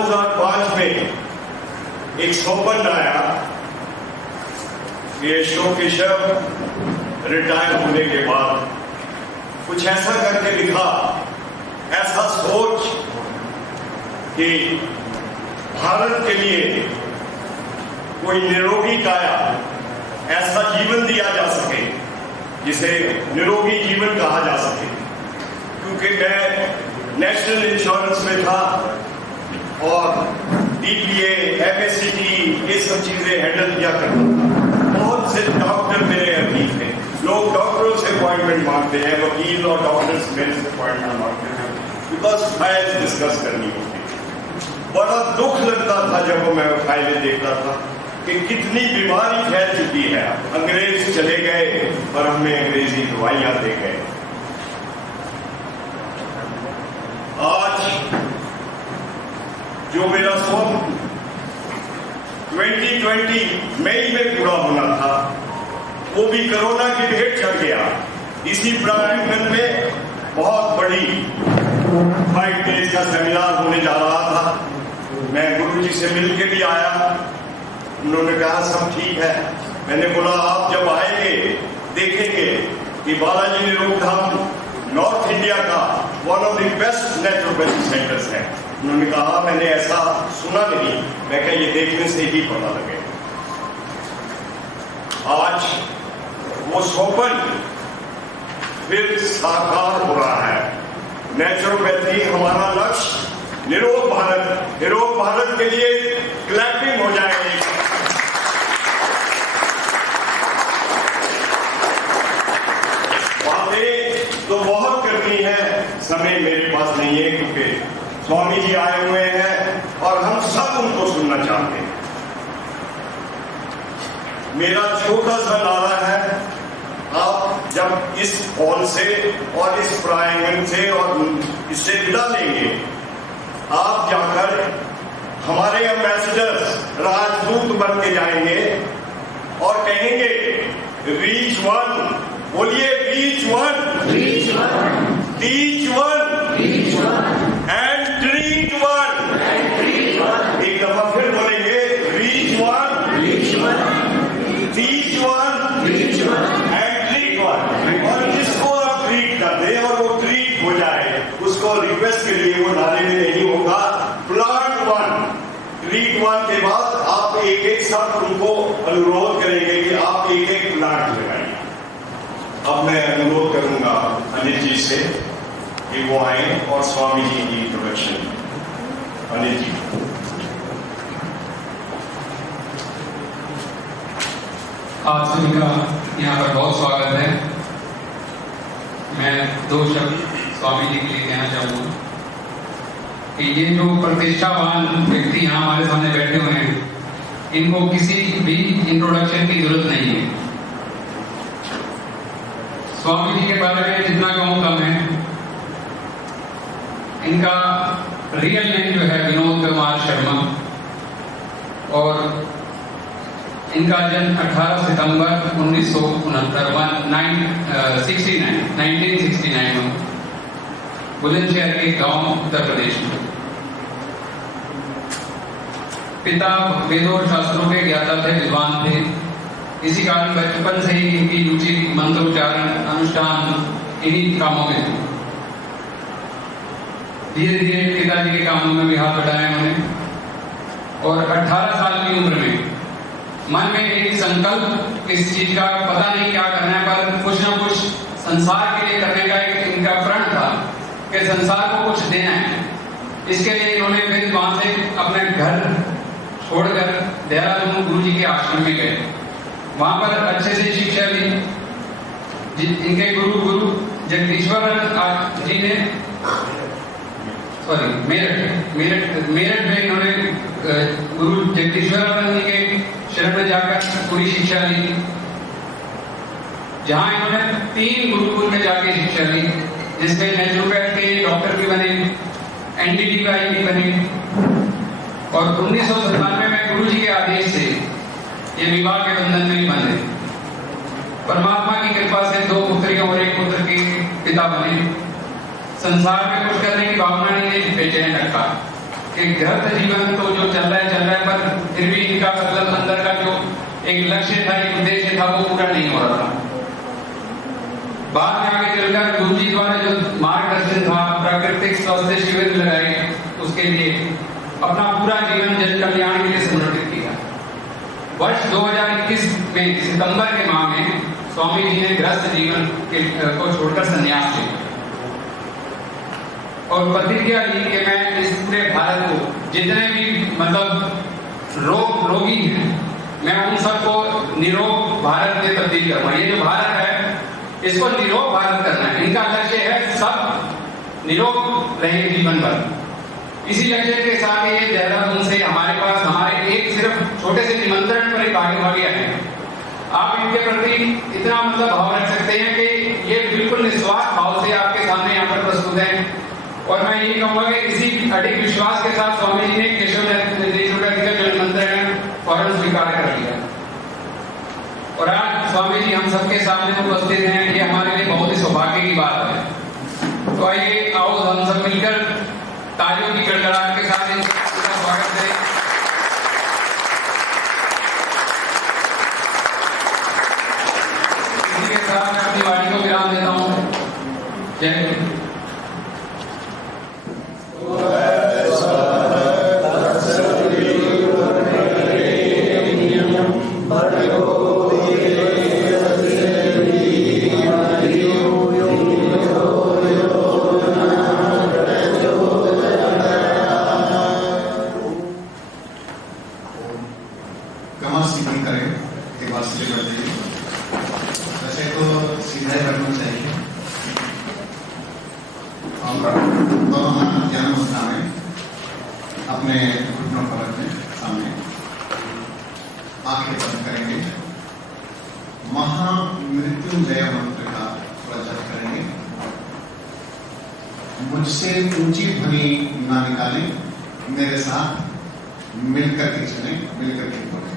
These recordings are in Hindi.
2005 में एक सोपन आया कि अशोक केशव रिटायर होने के बाद कुछ ऐसा करके लिखा, ऐसा सोच कि भारत के लिए कोई निरोगी काया, ऐसा जीवन दिया जा सके जिसे निरोगी जीवन कहा जा सके। क्योंकि मैं नेशनल इंश्योरेंस में था और डीपीए, एमएससीटी, ये सब चीजें हैंडल किया करता था। बहुत से डॉक्टर मेरे अधीन थे। लोग डॉक्टरों से अपॉइंटमेंट मांगते हैं, वकील और डॉक्टर्स मेरे से अपॉइंटमेंट मांगते हैं, बिकॉज फाइल्स डिस्कस करनी होती है। बड़ा दुख लगता था जब मैं फाइलें देखता था कि कितनी बीमारी फैल चुकी है। अंग्रेज चले गए और हमें अंग्रेजी दवाइयां दे गए। आज जो मेरा स्वप्न 2020 मई में पूरा होना था, वो भी कोरोना की भेंट चढ़ गया। इसी प्रांगण में बहुत बड़ी 5 डेज का सेमिनार होने जा रहा था। मैं गुरु जी से मिलके भी आया। उन्होंने कहा सब ठीक है। मैंने बोला आप जब आएंगे देखेंगे कि बालाजी निरोगधाम नॉर्थ इंडिया का one of the best naturopathy centres है। उन्होंने कहा मैंने ऐसा सुना नहीं। मैं कहा ये देखने से ही पता लगे। आज वो स्वप्न फिर साकार हो रहा है। नेचुरोपैथी हमारा लक्ष्य निरोग भारत, निरोग भारत के लिए क्लैपिंग हो जाएगी। बातें तो बहुत करनी है, समय मेरे पास नहीं है क्योंकि स्वामी जी आए हुए हैं और हम सब उनको सुनना चाहते हैं। मेरा छोटा सा नारा है, आप जब इस हॉल से और इस प्रांगण से और इससे विदा लेंगे, आप जाकर हमारे एम्बेसडर्स, राजदूत बन के जाएंगे और कहेंगे रीच वन, बोलिए reach one, teach one and treat one. एक दफा फिर बोलेंगे reach one, teach one and treat one. और जिसको आप ट्रीट कर दें और वो ट्रीट हो जाए, उसको रिक्वेस्ट के लिए वो नारे में नहीं होगा, प्लांट वन। ट्रीट वन के बाद आप एक एक सब उनको अनुरोध करेंगे कि आप एक एक प्लांट लगाइए। अब मैं अनुरोध करूंगा अनिल जी से कि वो आए और स्वामी जी की इंट्रोडक्शन। अनिल जी। आप सभी का यहाँ पर बहुत स्वागत है। मैं 2 शब्द स्वामी जी के लिए कहना चाहूँगा कि ये जो प्रतिष्ठावान व्यक्ति यहाँ हमारे सामने बैठे हुए हैं, इनको किसी भी इंट्रोडक्शन की जरूरत नहीं है। स्वामी जी के बारे में जितना कहूँ कम है। इनका रियल नेम जो है विनोद कुमार शर्मा और इनका जन्म 18 सितंबर 1969 में बुलंदशहर के गांव उत्तर प्रदेश में। पिता वेदों और शास्त्रों के ज्ञाता थे, विद्वान थे। इसी कारण बचपन से ही इनकी रुचि मंत्रोच्चारण, अनुष्ठान इन्हीं कामों में थी। धीरे धीरे पिताजी के कामों में भी हाथ बढ़ाया उन्होंने और 18 साल की उम्र में मन में एक संकल्प, इस चीज का पता नहीं क्या करना है, पर कुछ ना कुछ संसार के लिए करने का एक इनका प्रण था कि संसार को कुछ देना है। इसके लिए इन्होंने फिर वहां से अपने घर छोड़कर देहरादून गुरु जी के आश्रम में गए। वहां पर अच्छे से शिक्षा ली। इनके गुरु जगदीश्वर जी ने मेरठ में इन्होंने गुरु जगदीश्वर जी के शरण में जाकर पूरी शिक्षा ली, जहां इन्होंने 3 गुरुकुल में जाके शिक्षा ली, जिसमें नेचुरोपैथ के डॉक्टर भी बने, एनडीटी का भी बने। और 1997 में गुरु जी के आदेश से ये विवाह के बंधन में ही बंधे। परमात्मा की कृपा से 2 पुत्रियों और 1 पुत्र के पिता बने। संसार में कुछ करने की भावना ने बेचैन रखा। कि गृहस्थ जीवन तो जो चल रहा है, पर फिर भी इनका मतलब अंदर का जो एक लक्ष्य था, एक उद्देश्य था, वो पूरा नहीं हो रहा था। बाद में आगे चलकर गुरु जी द्वारा जो मार्गदर्शन था, प्राकृतिक स्वास्थ्य शिविर लगाए, उसके लिए अपना पूरा जीवन जन कल्याण के लिए समर्पित किया। वर्ष 2021 में सितंबर के माह में स्वामी जी ने गृहस्थ जीवन को छोड़कर संन्यास लिया और प्रतिज्ञा ली कि मैं इस पूरे भारत को जितने भी मतलब रोगी हैं, मैं उन सबको निरोग भारत में तब्दील करूंगा। ये जो भारत है, इसको निरोग भारत करना है। इनका लक्ष्य है सब निरोग रहे जीवन भर। इसी लक्ष्य के साथ ये देहरादून से हमारे पास हमारे एक सिर्फ छोटे से निमंत्रण पर एक भाग्य है। आप इनके प्रति इतना मतलब भाव रख सकते हैं कि ये बिल्कुल निस्वार्थ भाव से आपके सामने यहाँ पर प्रस्तुत है। और मैं यही कहूँगा कि इसी अडिग विश्वास के साथ स्वामी जी ने केशव निर्देशों का जो निमंत्रण है फौरन स्वीकार कर लिया। और आज स्वामी जी हम सबके सामने उपस्थित हैं, ये हमारे लिए बहुत ही सौभाग्य की बात है। तो आइए आओ हम सब मिलकर तालियों की गड़गड़ाहट के साथ इनका स्वागत करें। इसी के साथ मैं अपनी वाणी को विराम देता हूँ। जय हिंद। अपने घुटनों पर रखने सामने आंखें बंद करेंगे। महामृत्युंजय मंत्र का थोड़ा जप करेंगे। मुझसे ऊंची ध्वनि ना निकालें, मेरे साथ मिलकर के चलें, मिलकर के बोलें।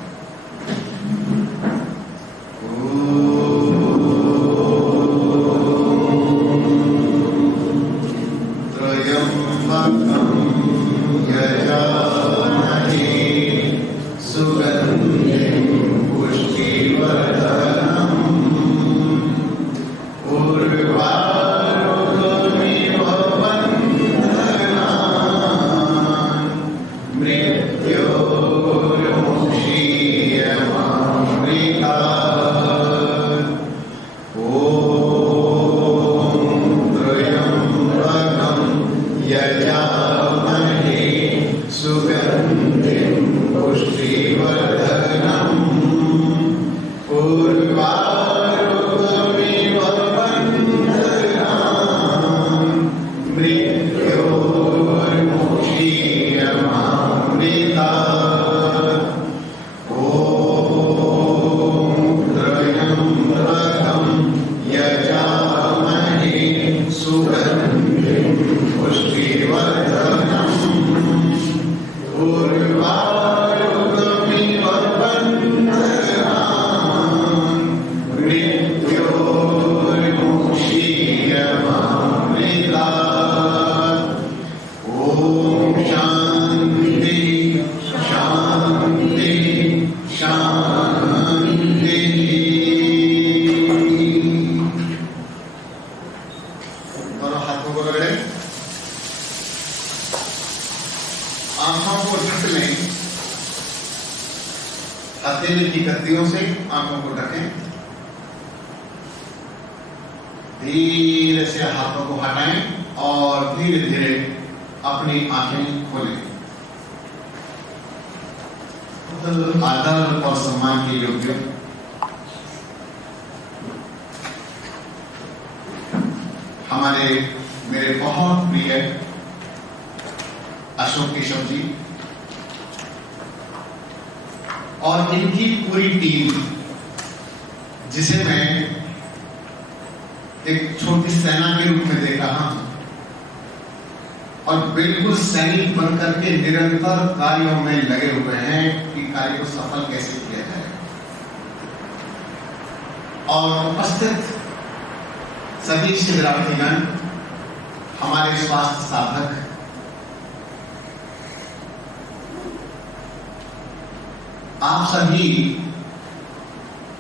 हथेली की कत्तियों से आंखों को ढकें। धीरे से हाथों को हटाएं और धीरे धीरे अपनी आंखें खोलें। आदर और सम्मान के योग्य हमारे मेरे बहुत प्रिय अशोक केशव जी और इनकी पूरी टीम, जिसे मैं एक छोटी सेना के रूप में देख रहा हूं और बिल्कुल सैनिक बनकर के निरंतर कार्यों में लगे हुए हैं कि कार्य को सफल कैसे किया जाए। और उपस्थित सभी शिविरार्थीगण, हमारे स्वास्थ्य साधक, आप सभी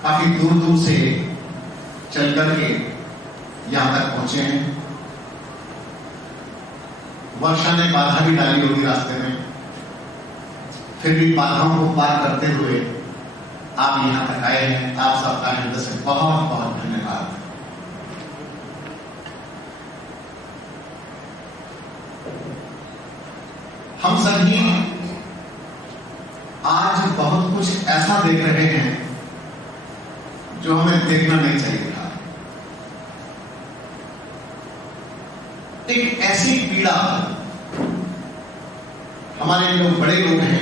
काफी दूर दूर से चल करके यहां तक पहुंचे हैं। वर्षा ने बाधा भी डाली होगी रास्ते में, फिर भी बाधाओं को पार करते हुए आप यहां तक आए हैं। आप सबका हृदय से बहुत बहुत धन्यवाद। हम सभी आज बहुत कुछ ऐसा देख रहे हैं जो हमें देखना नहीं चाहिए था। एक ऐसी पीड़ा हमारे जो बड़े लोग हैं,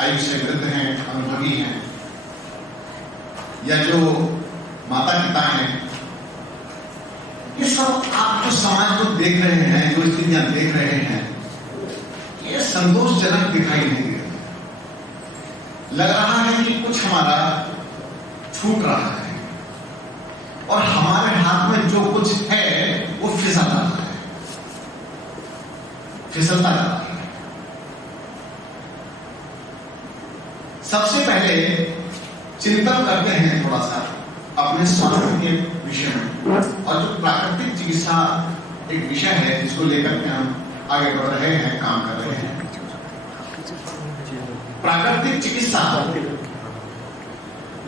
आयु से वृद्ध हैं, अनुभवी हैं, या जो माता पिता हैं, ये सब आप जो समाज को देख रहे हैं, जो स्थितियां देख रहे हैं, ये संतोषजनक दिखाई नहीं दे रहा। लग रहा है कि कुछ हमारा छूट रहा है और हमारे हाथ में जो कुछ है वो फिसल रहा है, फिसलता जा रहा है। सबसे पहले चिंतन करते हैं थोड़ा सा अपने स्वास्थ्य के विषय में, और जो प्राकृतिक चिकित्सा एक विषय है जिसको लेकर के हम आगे बढ़ रहे हैं, काम कर रहे हैं। प्राकृतिक चिकित्सा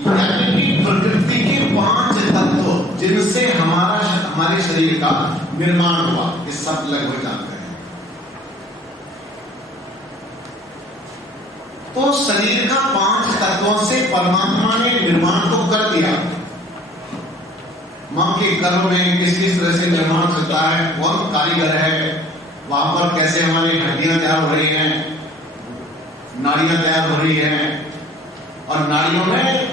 यानी कि प्रकृति के 5 तत्व जिनसे हमारे शरीर का निर्माण हुआ, ये सब लगभग जानते हैं। तो शरीर का 5 तत्वों से परमात्मा ने निर्माण तो कर दिया। मां के गर्भ में किस किस तरह से निर्माण होता है, कौन कारीगर है, वहां पर कैसे हमारी हड्डियां तैयार हो रही हैं, नाड़ियां तैयार हो रही हैं, और नाड़ियों नहीं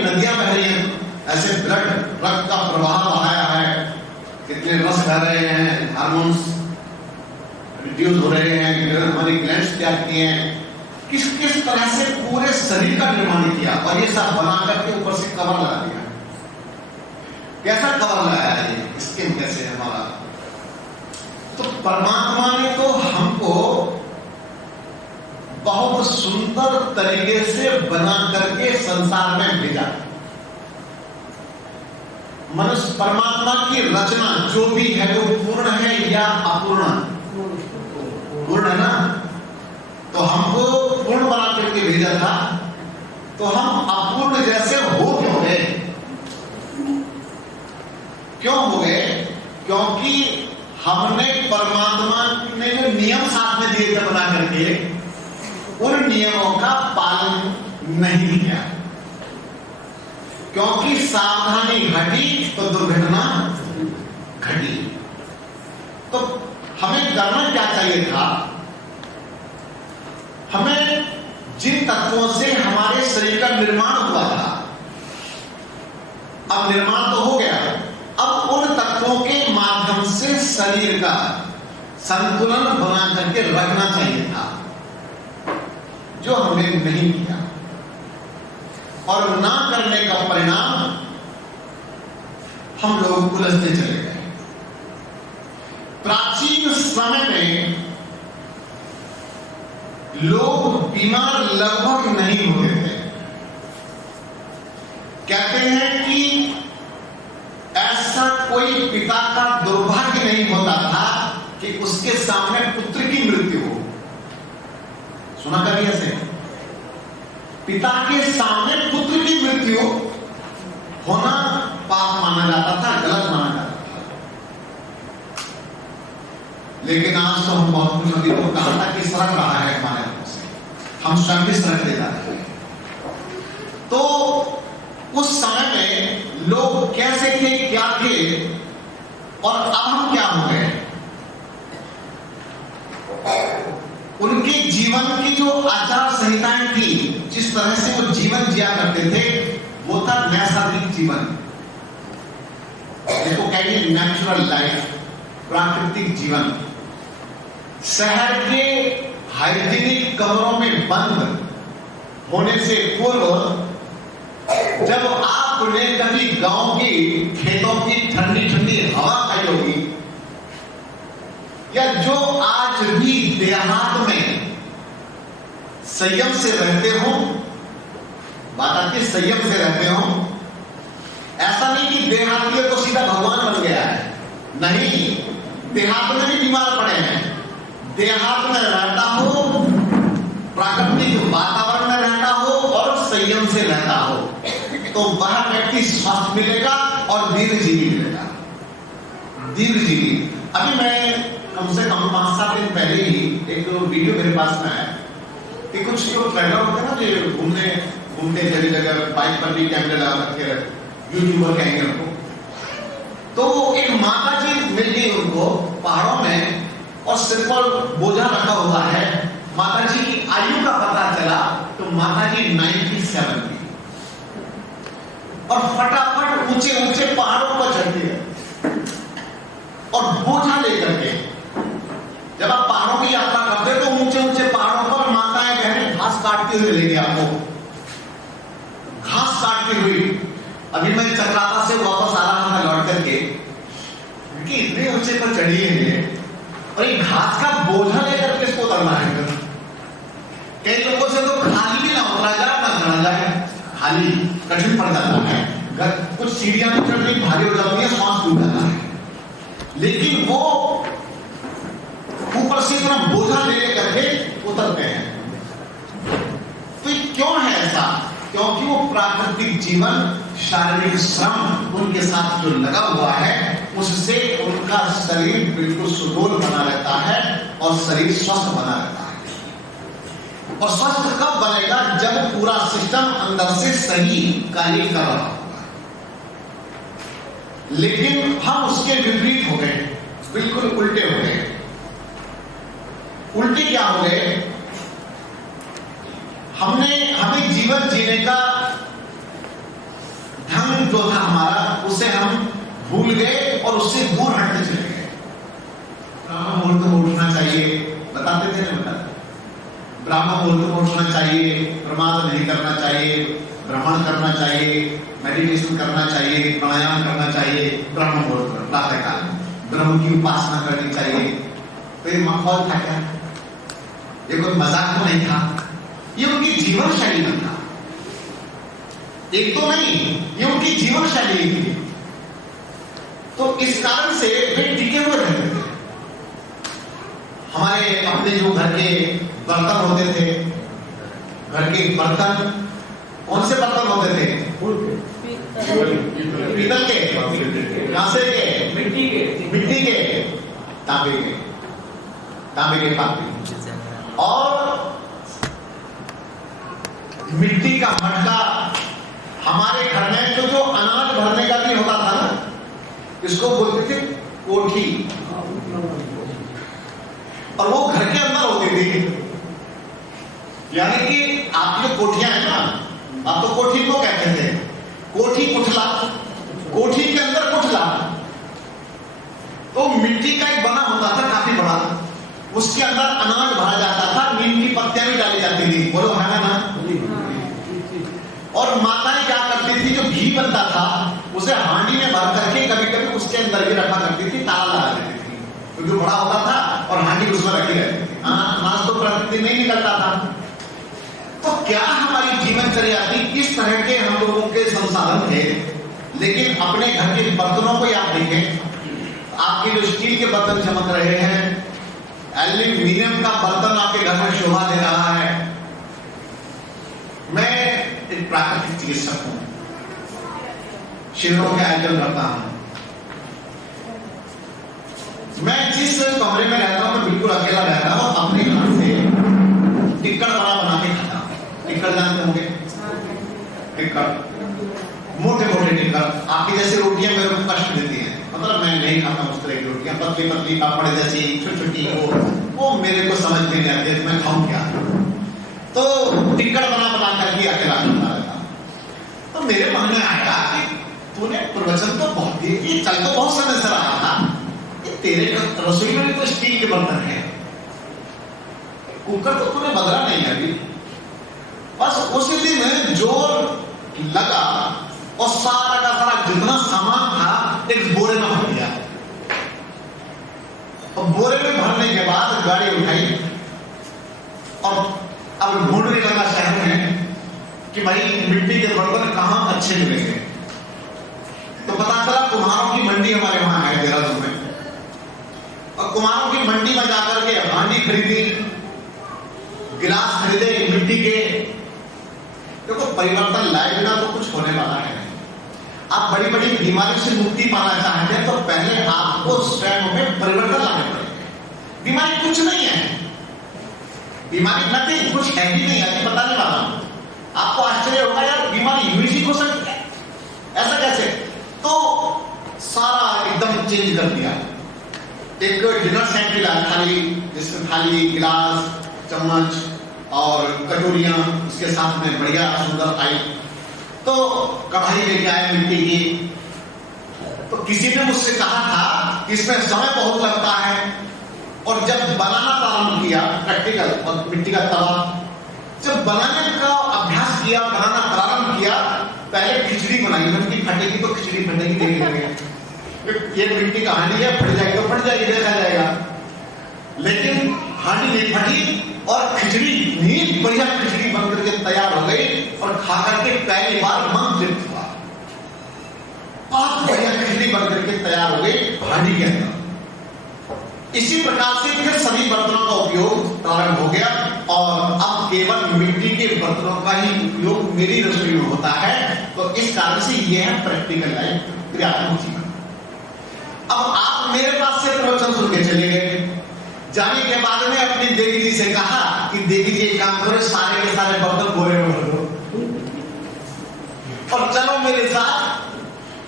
नदियां बह रही हैं। ऐसे ब्लड रक्त का प्रवाह बहाया है, कितने रस बह रहे हैं, हार्मोन्स रिड्यूस हो रहे हैं, हमारी ग्लैंड्स तैयार किए हैं, किस किस तरह से पूरे शरीर का निर्माण किया, और ये सब बना करके ऊपर से कवर लगा दिया। कैसा कवर लगाया है, स्किन कैसे है हमारा। तो परमात्मा ने तो हमको बहुत सुंदर तरीके से बना करके संसार में भेजा। मनुष्य परमात्मा की रचना जो भी है वो पूर्ण है या अपूर्ण? पूर्ण है ना। तो हमको पूर्ण बना करके भेजा था, तो हम अपूर्ण जैसे हो क्यों गए? क्यों हो गए? क्योंकि हमने परमात्मा ने जो नियम साथ में दिए थे बना करके, उन नियमों का पालन नहीं किया। क्योंकि सावधानी घटी तो दुर्घटना घटी। तो हमें करना क्या चाहिए था? हमें जिन तत्वों से हमारे शरीर का निर्माण हुआ था, अब निर्माण तो हो गया, अब उन तत्वों के माध्यम से शरीर का संतुलन बना करके रखना चाहिए था, जो हमने नहीं किया। और ना करने का परिणाम हम लोग उलझते चले गए। प्राचीन समय में लोग बीमार लगभग नहीं होते थे। कहते हैं कि ऐसा कोई पिता का दुर्भाग्य नहीं होता था कि उसके सामने पुत्र की मृत्यु हो। सुना कभी ऐसे? पिता के सामने पुत्र की मृत्यु होना पाप माना जाता था, गलत माना जाता था। लेकिन आज तो हम बहुत कुछ अभी तो कहा था कि सड़क रहा है हमारे हाथों से, हम स्वयं भी सड़क दे जाते हैं। तो उस समय में लोग कैसे थे, क्या थे, और अब हम क्या हो गए? उनके जीवन की जो आचार संहिताएं थी, जिस तरह से वो जीवन जिया करते थे, वो था नैसर्गिक जीवन, जिसको कहेंगे नेचुरल लाइफ, प्राकृतिक जीवन। शहर के हाइजीनिक कमरों में बंद होने से पूर्व जब आपने कभी गांव की खेतों की ठंडी ठंडी हवा खाई होगी, या जो आज भी देहात में संयम से रहते हो, बात आती है संयम से रहते हो। ऐसा नहीं कि देहाती है तो सीधा भगवान बन गया है, नहीं, देहात में भी बीमार पड़े हैं। देहात में रहता हो, प्राकृतिक वातावरण में रहता हो और संयम से रहता हो तो वह व्यक्ति स्वस्थ मिलेगा और दीर्घजीवी मिलेगा, दीर्घजीवी। अभी मैं कम से कम 5-7 दिन पहले ही एक वीडियो मेरे पास में आया कि कुछ जो ट्रेवलर होते हैं ना, जो घूमते जगह जगह बाइक पर भी कैमरे लगा करके यूट्यूबर कहेंगे उनको, तो एक माता जी मिल गई उनको पहाड़ों में और सिर पर बोझा रखा हुआ है। माता जी की आयु का पता चला तो माता जी 97 की, और फटाफट ऊंचे ऊंचे पहाड़ों पर चढ़ती है और बोझा लेकर के। जब आप पहाड़ों की यात्रा करते हो तो ऊंचे ऊंचे पहाड़ों पर माताएं बहनें घास काटती हुई लेंगे आपको, घास काटती हुई। अभी मैं चक्राता से वापस आ रहा था लौट करके, क्योंकि इतने ऊंचे पर चढ़ी है और एक घास का बोझा लेकर के इसको उतरना है। कई लोगों से तो खाली भी ना उतरा जाए ना चढ़ा जाए, खाली कठिन पड़ जाता है। कुछ सीढ़ियां तो चढ़नी भारी हो जाती है, सांस टूट जाता है। लेकिन वो ऊपर से इतना बोझा ले करके उतरते हैं। तो ये क्यों है ऐसा? क्योंकि वो प्राकृतिक जीवन, शारीरिक श्रम उनके साथ जो लगा हुआ है, उससे उनका शरीर बिल्कुल सुडौल बना रहता है और शरीर स्वस्थ बना रहता है। और स्वस्थ कब बनेगा? जब पूरा सिस्टम अंदर से सही कार्य कर रहा होगा। लेकिन हम उसके विपरीत हो गए, बिल्कुल उल्टे हो गए। उल्टे क्या हो गए? हमें जीवन जीने का ढंग जो था हमारा, उसे हम भूल गए और उससे दूर हटते चले गए। ब्राह्मण मुहूर्त में उठना चाहिए, बताते थे ना, ब्राह्मण मुहूर्त में उठना चाहिए, प्रमाद नहीं करना चाहिए, भ्रमण करना चाहिए, मेडिटेशन करना चाहिए, प्राणायाम करना चाहिए, ब्राह्मण मुहूर्त में प्रातः काल ब्रह्म की उपासना करनी चाहिए। तो ये माहौल था क्या? ये कोई मजाक तो नहीं था, ये उनकी जीवन शैली में था। एक तो नहीं, ये उनकी जीवन शैली थी। तो इस कारण से वे टिके हुए रहते थे। हमारे अपने जो घर के बर्तन होते थे, घर के बर्तन कौन से बर्तन होते थे? पीतल के, कांसे के, मिट्टी के, तांबे के पात्र, और मिट्टी का मटका। हमारे घर में तो जो अनाज भरने का भी होता था ना, इसको बोलते थे कोठी, और वो घर के अंदर होती थी। यानी कि आप जो कोठियां हैं ना, आप तो कोठी को कहते थे, कोठी कुठला, कोठी के अंदर कुठला। तो मिट्टी का एक बना होता था काफी बड़ा, उसके अंदर अनाज भरा जाता था, नीम की पत्तियां भी डाली जाती थी, बोलो है ना। और माताएं क्या करती थी, जो घी बनता था उसे हांडी में भर करके कभी कभी उसके अंदर भी रखा करती थी, ताला लगा देती थी, क्योंकि बड़ा होता था और हांडी उसमें रखी रहती थी। अनाज तो प्रकृति में ही निकलता था। तो क्या हमारी जीवनचर्या थी, किस तरह के हम लोगों के संसाधन थे। लेकिन अपने घर के बर्तनों को आप देखें, आपके जो स्टील के बर्तन चमक रहे हैं, एल्यूमिनियम का बर्तन आपके घर में शोभा दे रहा है। मैं एक प्राकृतिक चिकित्सक हूं, शिविरों के आयोजन करता हूं। मैं जिस कमरे में रहता हूं, मैं बिल्कुल अकेला रहता हूं, अपने घर से टिक्कड़ बना के खाता हूं। टिक्कड़ जानते होंगे? टिक्कड़, मोटे मोटे टिक्कड़। आपकी जैसी रोटियां मेरे को कष्ट देती हैं, मतलब मैं नहीं खाता उस तरह की रोटियां, पतली पतली पापड़ जैसी छोटी छोटी, वो मेरे को समझ में नहीं आती, मैं खाऊं क्या। तो टिक्कड़ बना करके अकेला खाता रहता। तो मेरे मन में आया कि तूने प्रवचन तो बहुत दिए, ये चल तो बहुत समय से रहा था, तेरे रसोई में तो स्टील के बर्तन है, कुकर तो तूने बदला नहीं है अभी। बस उसी दिन जोर लगा और सारा का सारा जितना सामान था एक बोरे में भर दिया। और बोरे में भरने के बाद गाड़ी उठाई और अब ढूंढने लगा शहर में कि भाई मिट्टी के बर्तन कहाँ अच्छे मिलेंगे। तो पता चला कुम्हारों की मंडी हमारे वहां है देहरादून में, और कुम्हारों की मंडी में जाकर के हांडी खरीदी, गिलास खरीदे मिट्टी के। देखो परिवर्तन लाए बिना तो कुछ होने वाला है। आप बड़ी बड़ी बीमारी से मुक्ति पाना चाहते हैं तो पहले आपको स्वयं में परिवर्तन लाने पड़ेंगे। बीमारी कुछ नहीं है, बीमारी नथिंग, कुछ है ही नहीं, अभी बताने वाला हूं। आपको आश्चर्य होगा यार बीमारी यूं ही हो सकती है, ऐसा कैसे? तो सारा एकदम चेंज कर दिया। एक डिनर सेट मिला थाली, जिसमें थाली, गिलास, चम्मच और कटोरियां, उसके साथ में बढ़िया सुंदर आई। तो कढ़ाई लेके आए मिट्टी की। तो किसी ने मुझसे कहा था कि इसमें समय बहुत लगता है, और जब बनाना प्रारंभ किया प्रैक्टिकल, और मिट्टी का तवा जब बनाने का अभ्यास किया, बनाना प्रारंभ किया, पहले खिचड़ी बनाई, मिट्टी फटेगी तो खिचड़ी फटेगी, देखेंगे ये मिट्टी का हांडी है, फट जाएगी तो फट जाएगी, देखा जाएगा। लेकिन हांडी नहीं फटी और खिचड़ी इतनी बढ़िया खिचड़ी बनकर के तैयार हो गई, और खाकर के पहली बार मन तृप्त हुआ। बहुत बढ़िया खिचड़ी बनकर के तैयार हो गई हांडी के अंदर। इसी प्रकार से फिर सभी बर्तनों का उपयोग प्रारंभ हो गया, और अब केवल मिट्टी के बर्तनों का ही उपयोग मेरी रसोई में होता है। तो इस कारण से यह है प्रैक्टिकल लाइफ, क्रियात्मक जीवन। अब आप मेरे पास से प्रवचन सुन के चले गए, जाने के बाद में अपनी देवी जी से कहा कि देवी जी एक काम करो, सारे के सारे बर्तन बोरे में भर दो और चलो मेरे साथ,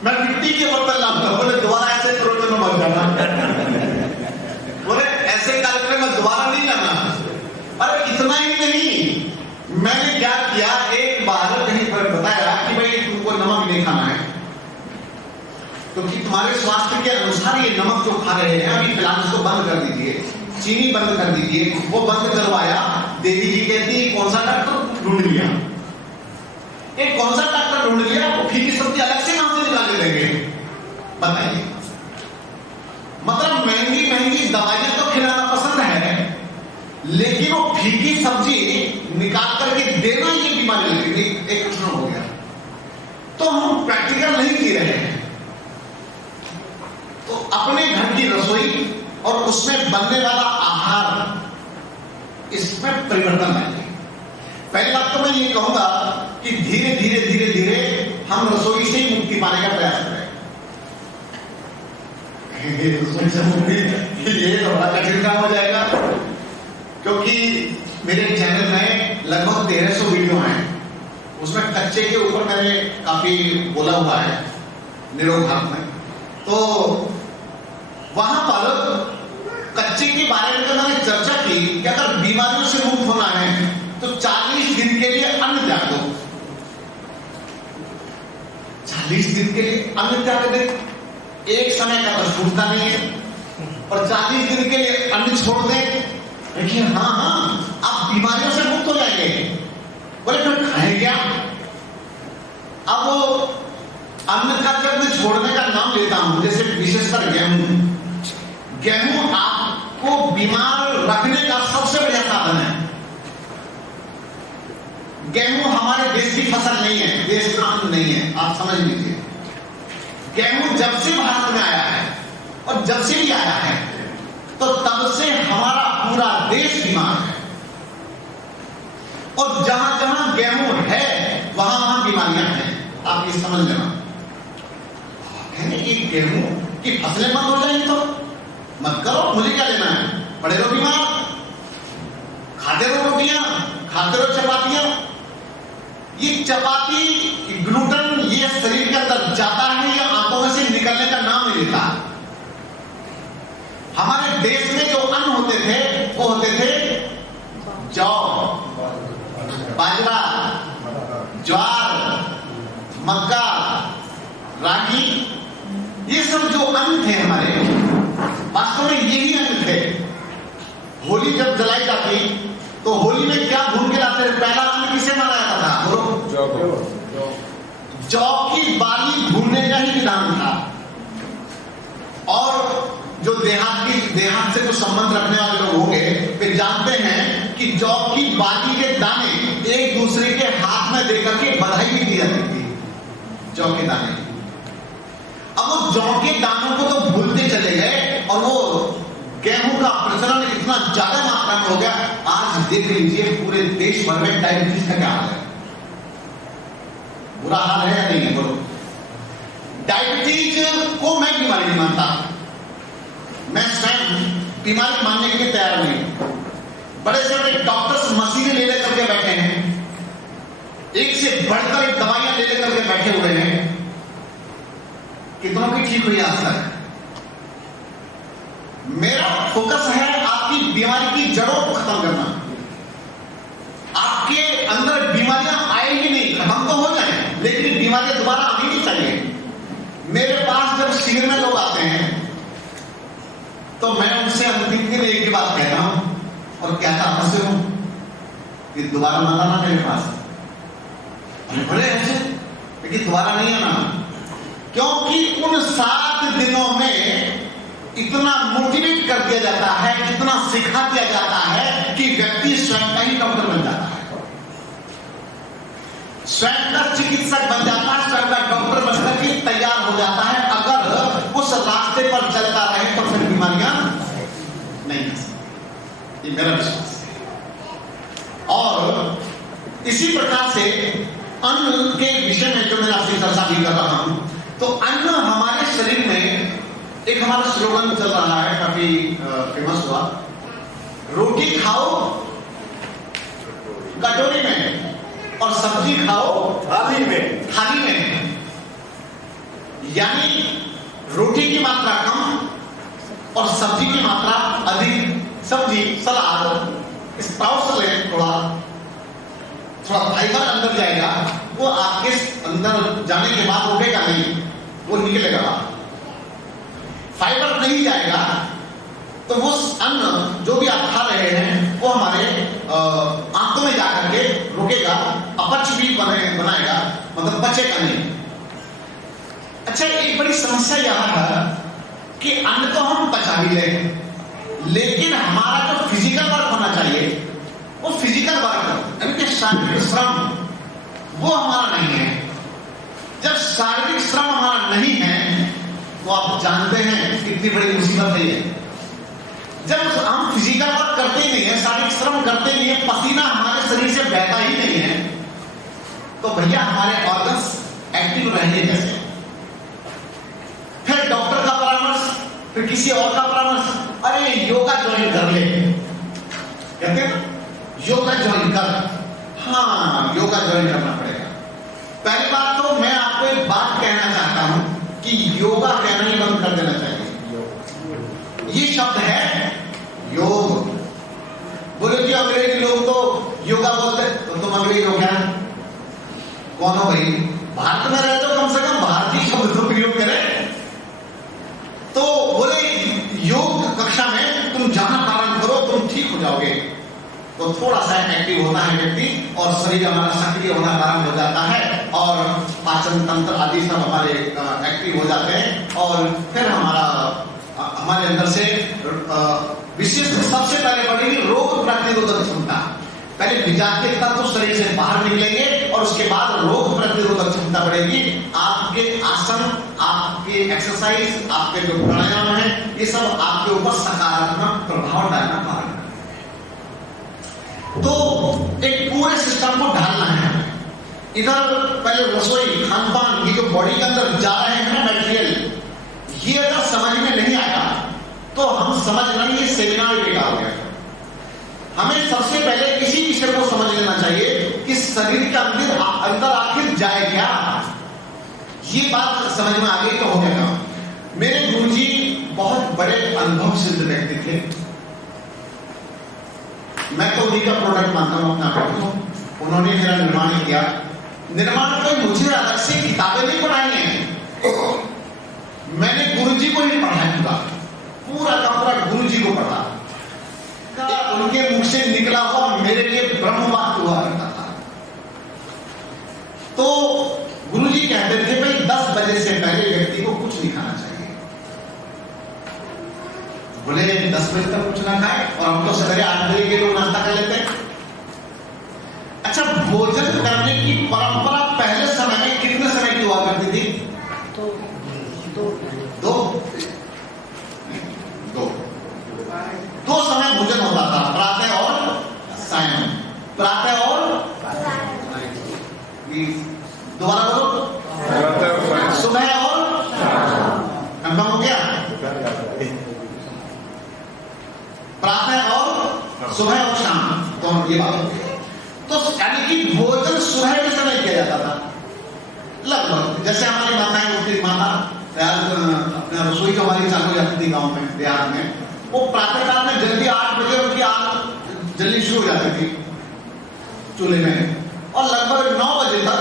मैं मिट्टी के बर्तन लाऊंगा। बोले दोबारा ऐसे प्रवचन में मत जाना, बोले ऐसे कार्यक्रम में दोबारा नहीं लाना। अरे इतना ही नहीं, मैंने क्या किया, एक बार कहीं पर बताया कि भाई तुमको नमक नहीं खाना है, क्योंकि तुम्हारे स्वास्थ्य के अनुसार ये नमक जो खा रहे हैं अभी फिलहाल उसको बंद कर दीजिए, चीनी बंद कर दीजिए। वो बंद करवाया, देवी जी कहती कौन सा डॉक्टर ढूंढ लिया, एक कौन सा डॉक्टर ढूंढ लिया, वो फीकी सब्जी अलग से कहां से निकाल के देंगे बताइए। मतलब महंगी महंगी दवाइयां तो खिलाना पसंद है, लेकिन वो फीकी सब्जी निकाल करके देना ये बीमारी लगेगी, एक प्रश्न हो गया। तो हम प्रैक्टिकल नहीं की रहे हैं। तो अपने घर की रसोई और उसमें बनने वाला आहार, इसमें परिवर्तन लाइए। पहली बात तो मैं ये कहूंगा कि धीरे धीरे धीरे धीरे हम रसोई से ही मुक्ति पाने का प्रयास करें। रसोई से मुक्ति ये तो बड़ा कठिन काम हो जाएगा, क्योंकि मेरे चैनल में लगभग 1300 वीडियो हैं। उसमें कच्चे के ऊपर मैंने काफी बोला हुआ है निरोग भाग में। तो वहां पर कच्चे के बारे में तो मैंने चर्चा की कि अगर बीमारियों से मुक्त होना है तो 40 दिन के लिए अन्न त्याग दो। 40 दिन के लिए अन्न त्याग दे, एक समय का तो छूटता नहीं है, और 40 दिन के लिए अन्न छोड़ दे। देखिए हाँ हाँ आप बीमारियों से मुक्त हो जाएंगे। बोले फिर खाएं क्या? अब वो अन्न का जब मैं छोड़ने का नाम लेता हूं, जैसे विशेषकर गेहूं आपको बीमार रखने का सबसे बढ़िया साधन है। गेहूं हमारे देश की फसल नहीं है, देश का अन्न नहीं है, आप समझ लीजिए। गेहूं जब से भारत में आया है, और जब से भी आया है, तो तब से हमारा पूरा देश बीमार है। और जहां जहां गेहूं है वहां वहां बीमारियां हैं, आप ये समझ लेना। कि गेहूं की फसलें बंद हो जाएंगी तो मत करो, मुझे क्या लेना है, पड़े रहो बीमार, खाते रहो रोटियां, खाते रहो चपातियां। ये चपाती ग्लूटेन ये शरीर के अंदर जाता है या आंखों में से निकलने का नाम नहीं लेता। हमारे देश में जो अन्न होते थे वो होते थे जौ, बाजरा, ज्वार, मक्का, रागी, ये सब जो अन्न थे हमारे, वास्तव में यही अन्न थे। होली जब जलाई जाती तो होली में क्या भून के लाते थे? पहला अन्न किसे माना जाता था? जौ की बाली भूनने का ही विधान था। और जो देहात से कुछ संबंध रखने वाले लोग होंगे वे जानते हैं कि जौ की बाली के दाने एक दूसरे के हाथ में देकर के जौ के दाने। अब वो जौ के दानों को तो भूलते चले गए और वो गेहूं का प्रचलन इतना ज्यादा मात्रा में हो गया। आज देख लीजिए पूरे देश भर में डायबिटीज का क्या हाल है, बुरा हाल है या नहीं है बोलो। डायबिटीज को मैं बीमारी नहीं मानता, मैं स्वयं बीमारी मानने के लिए तैयार नहीं। बड़े से बड़े डॉक्टर्स मशीनें ले लेकर के बैठे हैं, एक से बढ़कर एक दवाइयां ले लेकर के बैठे हुए हैं, कितनों की ठीक हुई आज तक। मेरा फोकस है आपकी बीमारी की जड़ों को खत्म करना। आपके अंदर बीमारियां आएगी नहीं, खत्म तो हो जाए, लेकिन बीमारियां दोबारा आनी नहीं चाहिए। मेरे पास जब शिविर में लोग आते हैं तो मैं उनसे अंतिम दिन एक ही बात कहता हूं और कहता हंसे हूं कि दोबारा मत आना मेरे पास। बड़े ऐसे लेकिन दोबारा नहीं आना, क्योंकि उन 7 दिनों में इतना मोटिवेट कर दिया जाता है, इतना सिखा दिया जाता है कि व्यक्ति स्वयं का ही डॉक्टर बन जाता है, स्वयं का चिकित्सक बन जाता है, स्वयं का डॉक्टर बनकर के तैयार हो जाता है। अगर उस रास्ते पर चलता रहे तो फिर बीमारियां नहीं हो सकती, ये मेरा विश्वास है। और इसी प्रकार से अन्न के विषय में जो मैं आपसे चर्चा भी कर रहा हूं, तो अन्न हमारे शरीर में एक हमारा स्लोगन चल रहा है, काफी फेमस हुआ, रोटी खाओ कटोरी में और सब्जी खाओ थाली में। यानी रोटी की मात्रा कम और सब्जी की मात्रा अधिक। सब्जी, सलाद, स्प्राउट्स लें, थोड़ा फाइबर अंदर जाएगा, वो आपके अंदर जाने के बाद उठेगा नहीं, वो निकलेगा बाहर। फाइबर नहीं जाएगा तो वो अन्न जो भी आप खा रहे हैं वो हमारे आंतों में जाकर के रुकेगा, अपच भी बनाएगा, मतलब बचेगा नहीं। अच्छा, एक बड़ी समस्या यह है कि अन्न तो हम पचा भी लें, लेकिन हमारा जो फिजिकल वर्क होना चाहिए वो फिजिकल वर्क यानी कि शारीरिक श्रम वो हमारा नहीं है। जब शारीरिक श्रम हमारा नहीं है तो आप जानते हैं कितनी बड़ी मुसीबत है ये। जब हम फिजिकल वर्क करते ही नहीं है, शारीरिक श्रम करते नहीं है, पसीना हमारे शरीर से बहता ही नहीं है, तो भैया हमारे ऑर्गन्स एक्टिव रहेंगे कैसे? फिर डॉक्टर का परामर्श, फिर किसी और का परामर्श, अरे योगा ज्वाइन कर ले, कहते हैं योगा ज्वाइन कर। हाँ, योगा ज्वाइन करना पड़ेगा। पहली बात तो मैं आपको एक बात कहना चाहता हूं कि योगा कहना ही बंद कर देना चाहिए। ये शब्द है योग। बोले कि अंग्रेजी लोग तो योगा बोलते, तो तुम अंग्रेजी हो क्या? कौन हो भाई? भारत में रहते हो, कम से कम भारतीय शब्द तो प्रयोग करें। तो बोले योग कक्षा में तुम जहां पालन करो तुम ठीक हो जाओगे। तो थोड़ा सा एक्टिव होता है व्यक्ति और शरीर हमारा सक्रिय होना प्रारंभ हो जाता है और पाचन तंत्र आदि सब हमारे एक्टिव हो जाते हैं और फिर हमारे अंदर से विशेष सबसे पहले बढ़ेगी रोग प्रतिरोधक क्षमता। पहले विजातीय तत्व शरीर से बाहर निकलेंगे और उसके बाद रोग प्रतिरोधक क्षमता बढ़ेगी। आपके आसन, आपके एक्सरसाइज, आपके जो प्राणायाम है, ये सब आपके ऊपर सकारात्मक प्रभाव डालना प्रारंभ। तो एक पूरे सिस्टम को ढालना है। इधर पहले रसोई, खान पान, ये जो बॉडी के अंदर जा रहे हैं ना मटेरियल, ये अगर समझ में नहीं आया तो हम समझ लें ये सेमिनार बेकार हो गया। हमें सबसे पहले इसी विषय को समझ लेना चाहिए कि शरीर के अंदर आखिर जाए क्या। ये बात समझ में आ गई तो हो गया काम। मेरे गुरुजी बहुत बड़े अनुभव सिद्ध व्यक्ति थे, मैं तो उन्हीं का प्रोडक्ट मानता हूं अपना आपको। उन्होंने मेरा निर्माण किया। निर्माण कोई मुझे अलग से किताबें नहीं पढ़ाई हैं, मैंने गुरुजी को ही पढ़ाया, पूरा का पूरा गुरुजी को पढ़ा। उनके मुख से निकला हुआ मेरे लिए ब्रह्म वाक्य हुआ करता था। तो गुरुजी कहते थे भाई 10 बजे से पहले व्यक्ति को कुछ नहीं खाना चाहिए। बोले 10 बजे तक कुछ ना खाए और हम तो सवेरे 8 बजे के लोग नाश्ता कर लेते हैं। अच्छा, भोजन करने की परंपरा पहले समय में कितने समय की हुआ करती थी? दोबारा बोलो, सुबह और कंफर्म हो गया, प्रातः और सुबह और शाम, तो ये बात हो गई। तो यानी कि भोजन सुबह के समय किया जाता था लगभग, जैसे हमारी माताएं उठती, माता अपने रसोई तो हमारी चालू हो जाती थी गांव में, बिहार में, वो प्रातः काल में जल्दी 8 बजे उनकी आग जल्दी शुरू हो जाती थी चूल्हे में, और लगभग 9 बजे तक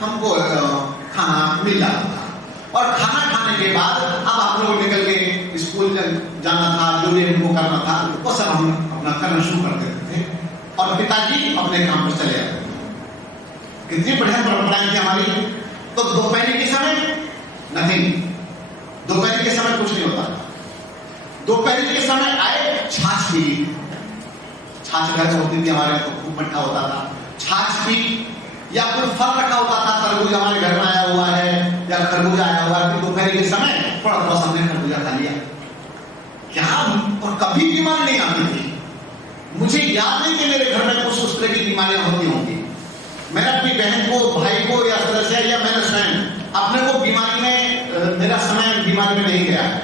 हमको खाना मिल जाता था। और खाना खाने के बाद अब आप लोग निकल के स्कूल जाना था, जो भी हमको करना था वो सब हम अपना करना शुरू कर देते थे, और पिताजी अपने काम पर चले जाते थे। कितनी बढ़िया परंपराएं थी हमारी। तो दोपहर के समय नथिंग, दोपहर के समय कुछ नहीं होता था। दोपहर के समय आए, छाछ पी, छाछ घर में होती थी हमारे, तो खूब मट्ठा होता था, छाछ पी, या कोई फल रखा होता था, तरबूज हमारे घर में आया हुआ है या खरबूजा आया हुआ है, दोपहर के समय थोड़ा थोड़ा हमने खरबूजा खा लिया। क्या, और कभी बीमारी नहीं आती थी। मुझे याद नहीं कि मेरे घर में कुछ उस तरह की बीमारियां होती होंगी। मैंने अपनी बहन को, भाई को या तरह से, या मैंने स्वयं अपने को बीमारी में, मेरा समय बीमारी में नहीं गया है,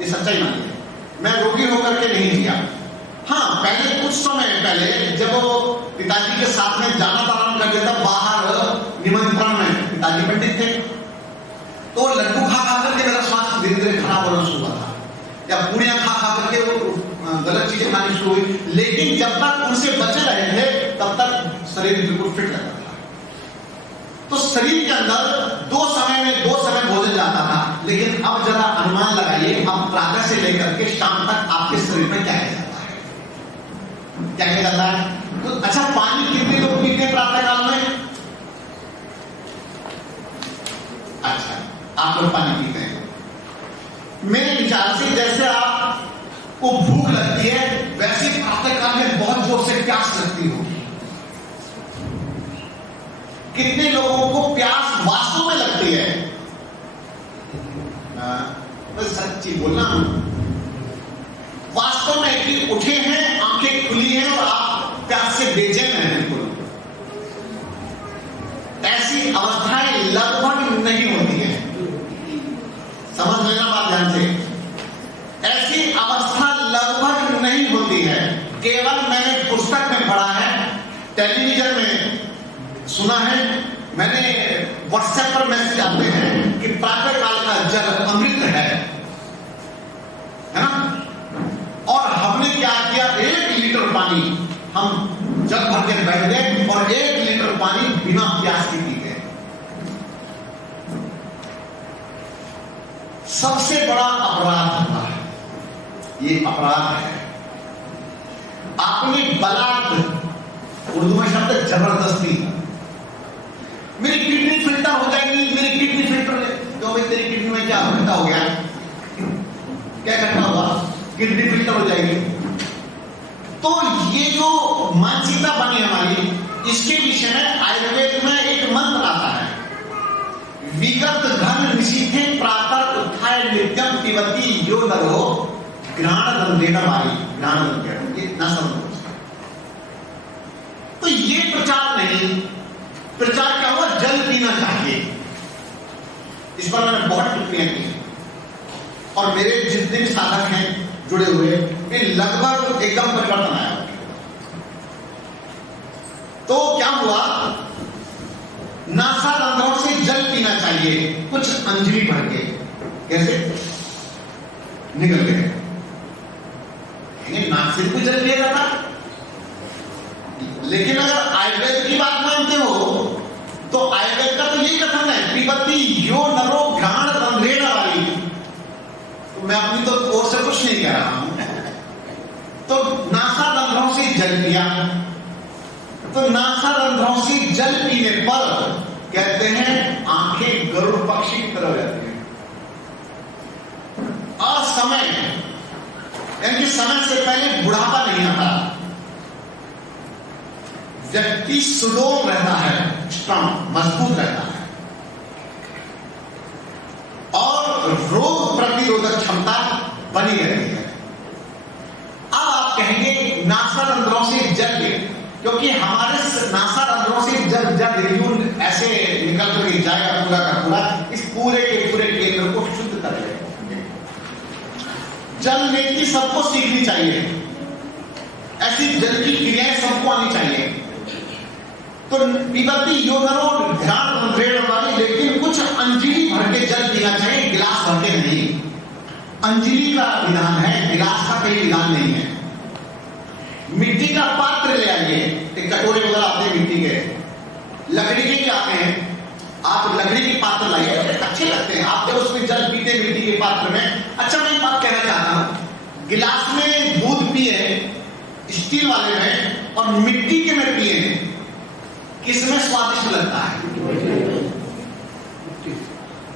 ये सच्चाई मानिए। मैं रोगी होकर के नहीं जिया। हाँ, पहले कुछ समय पहले जब वो पिताजी के साथ में जाना प्रारंभ कर देता बाहर निमंत्रण में, पिताजी पंडित थे, तो लड्डू खा खा करके मेरा स्वास्थ्य धीरे धीरे खराब होना शुरू हुआ था, या पूड़ियां खा खा करके वो गलत चीजें खानी शुरू हुई। लेकिन जब तक उनसे बचे रहे थे तब तक शरीर बिल्कुल फिट रहता था। तो शरीर के अंदर दो समय भोजन जाता था। लेकिन अब जरा अनुमान लगाइए, अब प्रातः से लेकर के शाम तक आपके शरीर में क्या किया जाता है, क्या किया जाता है। तो अच्छा, पानी कितने लोग पीते हैं प्रातः काल में? अच्छा, आप लोग पानी पीते हैं। मेरे विचार से जैसे आपको भूख लगती है, वैसे प्रातः काल में बहुत जोर से प्यास लगती होगी। कितने लोगों को प्यास वास्तव में लगती है? बस सच्ची बोलना, वास्तव में कि उठे हैं, आंखें खुली हैं और आप प्यास से बेचैन हैं। बिल्कुल ऐसी अवस्थाएं लगभग नहीं होती है। समझ लेना बात ध्यान से, ऐसी अवस्था लगभग नहीं होती है। केवल मैंने पुस्तक में पढ़ा है, टेलीविजन में सुना है, मैंने व्हाट्सएप पर मैसेज आते हैं कि प्रातः काल का जल अमृत है ना। और हमने क्या किया, 1 लीटर पानी हम जग भर के बैठ गए और 1 लीटर पानी बिना प्यास के पी गए। सबसे बड़ा अपराध होता है, ये अपराध है। अपनी बलात्, उर्दू में शब्द जबरदस्ती, मेरी किडनी फिल्टर हो जाएगी, मेरी किडनी फिल्टर, तो भाई तेरी किडनी में क्या घटना हो गया, क्या घटना हुआ, किडनी फिल्टर हो जाएगी। तो ये जो मानसिकता बनी हमारी, इसके विषय में आयुर्वेद में एक मंत्र आता है, विगत धन निशीथे प्रातः उत्थाय नित्यम पिबति यो नरो घ्राण दंडेन मारी, घ्राण दंडेन, ये ना समझो। तो ये प्रचार नहीं, प्रचार क्या हुआ, जल पीना चाहिए। इस पर मैंने बहुत टिप्पणियां की और मेरे जितने भी साधक हैं जुड़े हुए, ये लगभग एकदम परिवर्तन आया। तो क्या हुआ, नासा रंध्रों से जल पीना चाहिए, कुछ अंजलि भर के, कैसे निकल गए, नाक से भी जल पिया जाता। लेकिन अगर आयुर्वेद की बात मानते हो तो आयुर्वेद का तो यही कथन है, पिबति यो नरो घ्राण दंडेन वाली। तो मैं अपनी तो ओर से कुछ नहीं कह रहा हूं। तो नासारंध्रों से जल पिया, तो नासारंध्रों से जल पीने पर कहते हैं आंखें गरुड़ पक्षी की तरह हो जाती हैं। असमय यानी समय से पहले बुढ़ापा नहीं आता, व्यक्ति सुडौल रहता है, स्ट्रांग, मजबूत रहता है और रोग प्रतिरोधक क्षमता बनी रहती है। अब आप कहेंगे नासारंध्रों से जल, क्योंकि हमारे नासारंध्रों से जब यूं ऐसे ऐसे निकल कर जाएगा पूरा का पूरा, इस पूरे के पूरे केंद्र को शुद्ध कर लेगा। जल नीति सबको सीखनी चाहिए, ऐसी जल की क्रियाएं सबको आनी चाहिए। तो पिबती योगरो ध्यान मंत्रेण वाली, लेकिन कुछ अंजलि भर के जल पीना चाहिए, गिलास भर के नहीं। अंजलि का विधान है, गिलास का कोई विधान नहीं है। मिट्टी का पात्र ले आइए, एक कटोरे वगैरह आते हैं मिट्टी के, लकड़ी के भी आते हैं, आप लकड़ी के पात्र लाइए, अच्छे लगते हैं। आप जब उसमें जल पीते मिट्टी के पात्र में। अच्छा, मैं एक बात कहना चाहता हूं, गिलास में दूध पिए स्टील वाले में और मिट्टी के में पिए, किसमें स्वादिष्ट लगता है?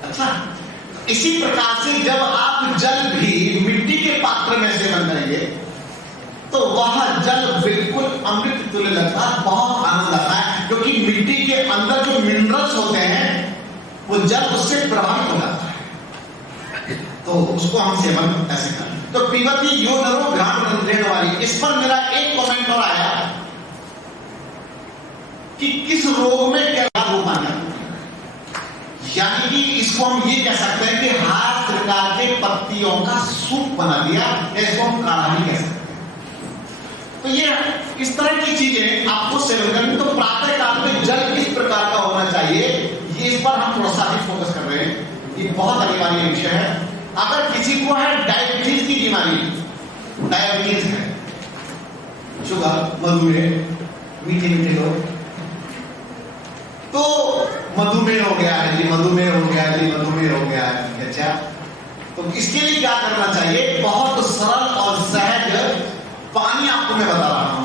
अच्छा, इसी प्रकार से जब आप जल भी मिट्टी के पात्र में से बन करेंगे तो वह जल बिल्कुल अमृत तुल्य लगता है, बहुत आनंद आता है, क्योंकि मिट्टी के अंदर जो मिनरल्स होते हैं वो जल उससे प्रभावित हो जाता है, तो उसको हम सेवन ऐसे करें। तो पिबती यो नरो घ्राण मंत्रेण वाली, इस पर मेरा एक कमेंट और आया कि किस रोग में क्या रोग आ जाता है, यानी कि इसको हम ये कह सकते हैं कि हर प्रकार के पत्तियों का सूप बना दिया, इसको हम काढ़ा भी कह सकते हैं। तो ये इस तरह की चीजें आपको सेवन करनी। तो प्रातः काल में जल किस प्रकार का होना चाहिए, ये इस पर हम थोड़ा सा भी फोकस कर रहे हैं, ये बहुत अनिवार्य विषय है। अगर किसी को है डायबिटीज की बीमारी, डायबिटीज है, शुगर, मधुमेह, मीठे मीठे लोग, तो मधुमेह हो गया है जी, मधुमेह हो गया जी, मधुमेह हो गया है। अच्छा, तो इसके लिए क्या करना चाहिए? बहुत सरल और सहज पानी आपको मैं बता रहा हूं।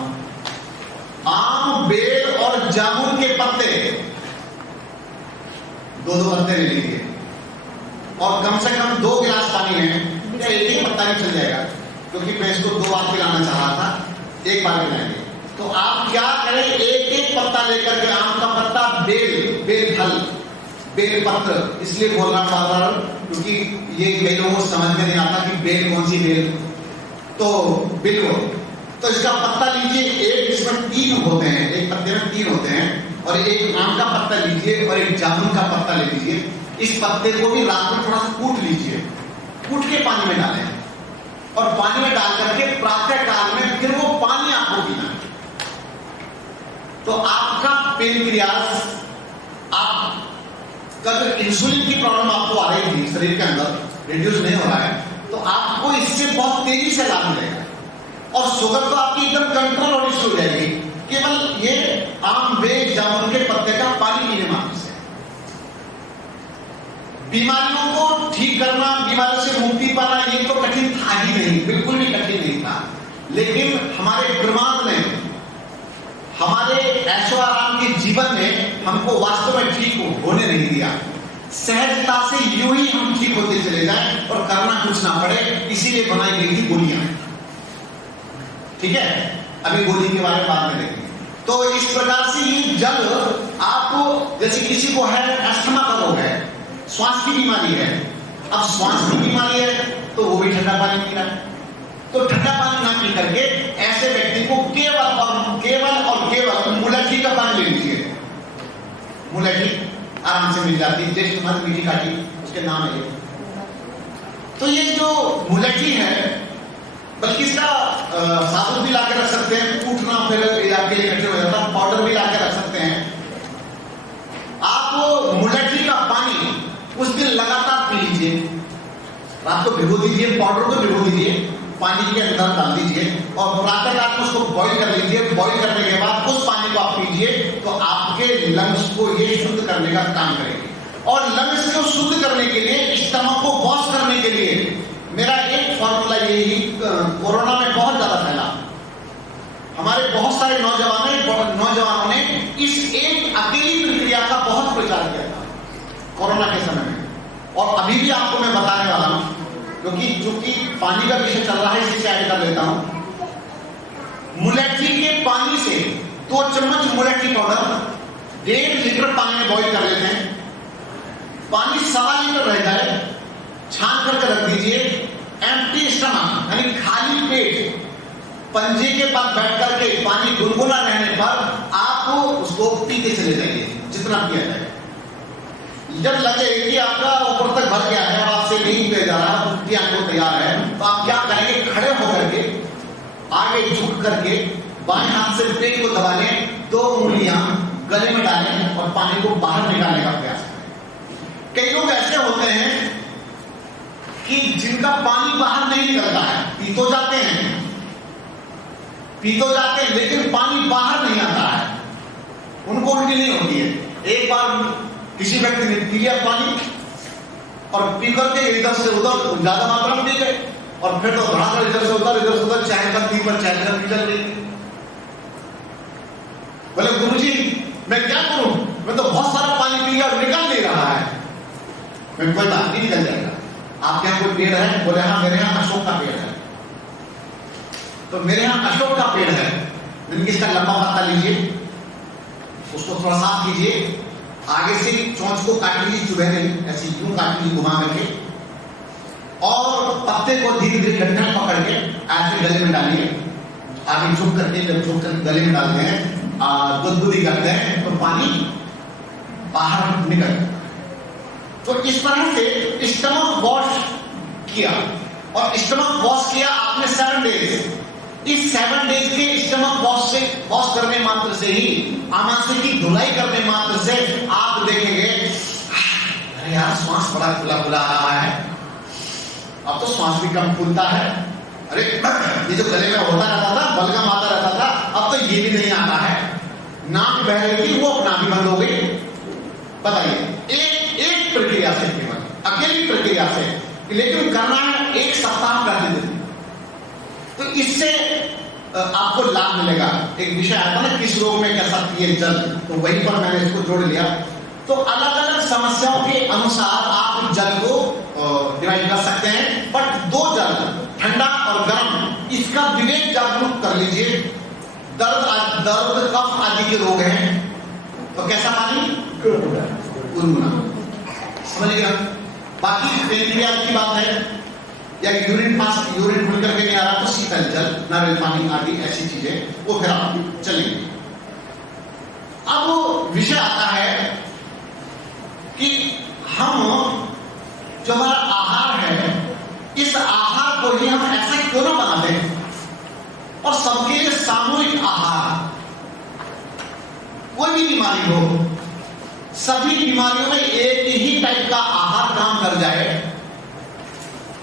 आम, बेल और जामुन के पत्ते, दो पत्ते ले लीजिए और कम से कम 2 गिलास पानी में, एक ही पत्ता नहीं चल जाएगा, क्योंकि मैं इसको 2 बार पिलाना चाह रहा था, एक बार पिलाएंगे। तो आप क्या करें, एक एक पत्ता लेकर के, आम का पत्ता, बेल फल, बेल पत्र, इसलिए बोल रहा हूं बार, क्योंकि ये कई लोगों को समझ में नहीं आता कि बेल कौन सी बेल, तो बिल्व, तो इसका पत्ता लीजिए, एक इसमें 3 होते हैं, एक पत्ते में 3 होते हैं, और एक आम का पत्ता लीजिए और एक जामुन का पत्ता ले लीजिए। इस पत्ते को भी रात में थोड़ा सा कूट लीजिए, कूट के पानी में डालें और पानी में डाल करके प्रातः काल में फिर वो पानी आपको पीना है। तो आपका पेनक्रियास, आप अगर इंसुलिन की प्रॉब्लम आपको आ रही थी शरीर के अंदर, रिड्यूस नहीं हो रहा है, तो आपको इससे बहुत तेजी से लाभ मिलेगा और शुगर तो आपकी एकदम कंट्रोल होनी शुरू हो जाएगी, केवल ये आम, बेल, जामुन के पत्ते का पानी पीने मात्र से। बीमारियों को ठीक करना, बीमारियों से मुक्ति पाना, ये तो कठिन था ही नहीं, बिल्कुल भी कठिन नहीं था। लेकिन हमारे ब्रह्मांड ने, हमारे ऐशो आराम के जीवन में हमको वास्तव में ठीक होने नहीं दिया। सहजता से यूं ही हम ठीक होते चले जाएं और करना कुछ ना पड़े, इसीलिए बनाई गई थी गोलियां। ठीक है, अभी गोली के बारे में बाद में देखेंगे। तो इस प्रकार से ये जल आपको, जैसे किसी को है अस्थमा का रोग है, श्वास की बीमारी है, अब श्वास की बीमारी है तो वो भी ठंडा पानी पी रहा है, तो ठंडा पानी ना पी करके ऐसे व्यक्ति को केवल और केवल मुलट्ठी का पानी ले लीजिए। मुलट्ठी आराम से मिल जाती है, टेस्ट मत मीठी काटी, उसके नाम है ये। तो ये जो मुलट्ठी है, बल्कि इसका साबुत भी लाके रख सकते हैं, कूटना फिर आपके लिए कठिन हो जाता है, पाउडर भी लाके रख सकते हैं। आप मुलट्ठी का पानी उस दिन लगातार पी लीजिए, रात को भिगो दीजिए, पाउडर को भिगो दीजिए, पानी के अंदर डाल दीजिए और प्रातः काल में उसको बॉईल कर लीजिए। बॉईल करने के बाद उस पानी को आप पीजिए, तो आपके लंग्स को ये शुद्ध करने का काम करेगी। और लंग्स को शुद्ध करने के लिए, स्टमक को वॉश करने के लिए मेरा एक फॉर्मूला यही, कोरोना में बहुत ज्यादा फैला, हमारे बहुत सारे नौजवानों ने इस एक अकेली प्रक्रिया का बहुत प्रचार किया था कोरोना के समय में, और अभी भी आपको मैं बताने वाला हूं, क्योंकि चूंकि पानी का विषय चल रहा है, इसे ऐड कर लेता हूं। मुलट्ठी के पानी से 2 चम्मच मुलट्ठी पाउडर 1.5 लीटर पानी में बॉईल कर लेते हैं, पानी 1.25 लीटर रह जाए, छान करके रख दीजिए। एम्प्टी स्टमक यानी खाली पेट, पंजे के पास बैठ करके पानी गुनगुना रहने पर आप उसको पीते चले जाइए, जितना पिया जाए। जब लगे कि आपका ऊपर तक भर गया है और आपसे नहीं पिया जा रहा, उल्टी आपको तैयार है, तो आप क्या करेंगे? खड़े होकर के आगे झुक करके बाएं हाथ से पेट को दबा लें, 2 उंगलियां गले में डालें और पानी को बाहर निकालने का प्रयास करें। कई लोग ऐसे होते हैं कि जिनका पानी बाहर नहीं निकलता है, पी तो जाते हैं लेकिन पानी बाहर नहीं आता है, उनको उल्टी नहीं होती है। एक बार किसी व्यक्ति ने पी लिया पानी और पी करके इधर से उधर ज्यादा मात्रा में पी गए और फिर तो धड़ाधड़ इधर से उधर चहलकदमी पर चहलकदमी चल रही। बोले गुरुजी मैं क्या करूं, मैं तो बहुत सारा पानी पी लिया और निकल नहीं रहा है। मैं कोई बात नहीं, निकल जाएगा। आपके यहाँ कोई पेड़ है? बोले हाँ मेरे यहाँ अशोक का पेड़ है। तो मेरे यहाँ अशोक का पेड़ है, इसका लंबा पत्ता लीजिए, उसको थोड़ा साफ कीजिए, आगे से चोंच को काट लीजिए, चुभे नहीं, ऐसे यूं काट लीजिए घुमा करके, और पत्ते को धीरे धीरे गट्ठन पकड़ के ऐसे गले में डालिए। आगे झुक करके गले में डालते हैं, गुदगुदी करते हैं तो पानी बाहर निकलता है। तो इस तरह से स्टमक वॉश किया, और स्टमक वॉश किया आपने 7 डेज। इस 7 डेज के स्टमक वॉश करने मात्र से ही, आमाशय की धुलाई करने मात्र से आप देखेंगे अरे यार श्वास बड़ा खुला खुला आ रहा है, अब तो श्वास भी कम फूलता है। अरे ये जो गले में होता रहता था, बलगम आता रहता था, अब तो ये भी नहीं आता है। नाक बह रही थी, वो अपना भी बंद हो गई। बताइए, एक प्रक्रिया से, केवल अकेली प्रक्रिया से, लेकिन करना है 1 सप्ताह प्रतिदिन। तो इससे आपको लाभ मिलेगा। एक विषय आया था ना, किस रोग में कैसा पिए जल, तो वहीं पर मैंने इसको जोड़ लिया। तो अलग अलग समस्याओं के अनुसार आप जल को डिवाइड कर सकते हैं, बट 2 जल, ठंडा और गर्म, इसका विवेक जागरूक कर लीजिए। दर्द कफ आदि के रोग हैं तो कैसा पानी? गुनगुना, समझ गया। बाकी पेनक्रियाज की बात है, या यूरिन खुल करके नहीं आ रहा तो शीतल जल, नारियल पानी आदि ऐसी चीजें, वो फिर आप चलेंगे। अब विषय आता है कि हम जो हमारा आहार है, इस आहार को ही हम ऐसा क्यों ना बना दें और सबके लिए सामूहिक आहार, कोई भी बीमारी हो, सभी बीमारियों में एक ही टाइप का आहार काम कर जाए।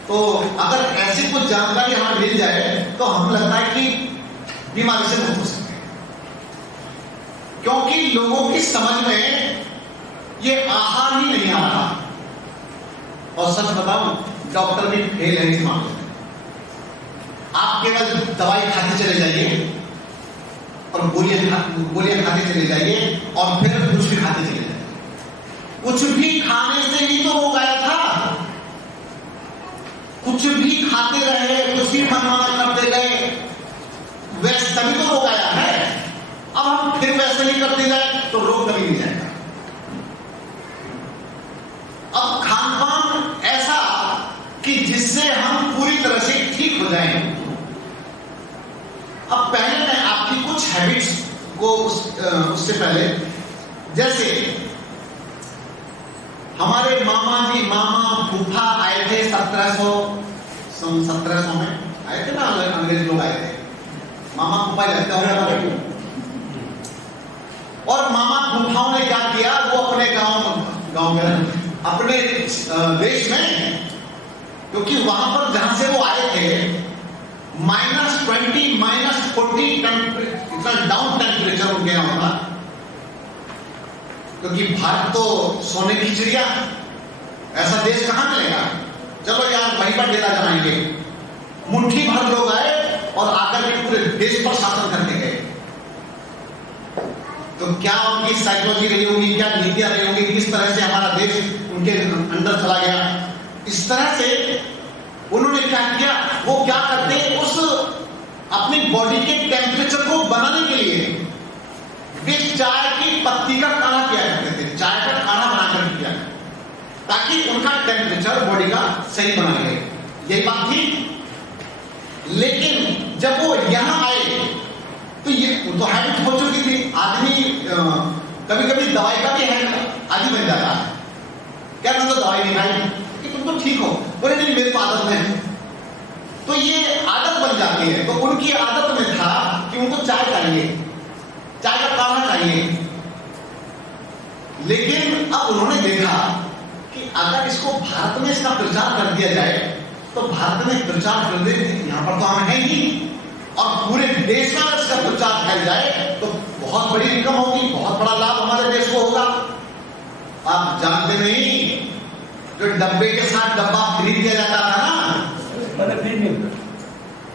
तो अगर ऐसी कुछ जानकारी हमें मिल जाए तो हम लगता है कि बीमारी से मुक्त हो सकते हैं, क्योंकि लोगों की समझ में ये आहार ही नहीं आ रहा। और सच बताऊं, डॉक्टर भी फेल है इस मामले में। आप केवल दवाई खाते चले जाइए और गोलियां खाते चले जाइए और फिर कुछ भी खाते चले जाइए। कुछ भी खाने से ही तो रोग आया था, कुछ भी खाते रहे, कुछ भी मनमाना करते गए, वैसे तभी तो रोग आया है। अब हम फिर वैसे नहीं करते जाए तो रोग कभी नहीं जाएगा। अब खान पान ऐसा कि जिससे हम पूरी तरह से ठीक हो जाएं। अब पहले मैं आपकी कुछ हैबिट्स को उससे पहले, जैसे हमारे मामा फूफा आए थे 1700 में आए थे ना, अंग्रेज लोग आए थे। मामा फूफा लगता है, और मामा फूफाओं ने क्या किया, वो अपने गांव में, अपने देश में, क्योंकि वहां पर जहां से वो आए थे -20 -40 इतना डाउन टेम्परेचर हो गया होगा, क्योंकि भारत तो सोने की चिड़िया, ऐसा देश कहां मिलेगा। चलो यार वहीं पर डेरा जमाएंगे। मुट्ठी भर लोग आए और आकर के पूरे देश पर शासन करने गए। तो क्या उनकी साइकोलॉजी रही होगी, क्या नीतियां रही होंगी, किस तरह से हमारा देश उनके अंदर चला गया। इस तरह से उन्होंने क्या किया, वो क्या करते, उस अपनी बॉडी के टेम्परेचर को बनाने के लिए वे चाय की पत्ती का काढ़ा किया करते थे। चाय का काढ़ा बनाकर किया, ताकि उनका टेम्परेचर बॉडी का सही बना रहे। यही बात थी। लेकिन जब वो यहां आए तो ये तो हैबिट हो चुकी थी। आदमी कभी कभी दवाई का भी आदी बन जाता है। क्या तुमको दवाई नहीं खाई कि तुम तो ठीक हो? बोले नहीं मेरे को आदत में है। तो ये आदत बन जाती है। तो उनकी आदत में था कि उनको चाय चाहिए, चाय का काढ़ा चाहिए। लेकिन अब उन्होंने देखा कि अगर इसको भारत में इसका प्रचार कर दिया जाए तो भारत में प्रचार कर दे, यहां पर तो हम है ही, और पूरे देश में इसका प्रचार फैल जाए तो बहुत बड़ी इनकम होगी, बहुत बड़ा लाभ हमारे देश को होगा। आप जानते नहीं, जो डब्बे के साथ डब्बा फ्री दिया जाता था ना,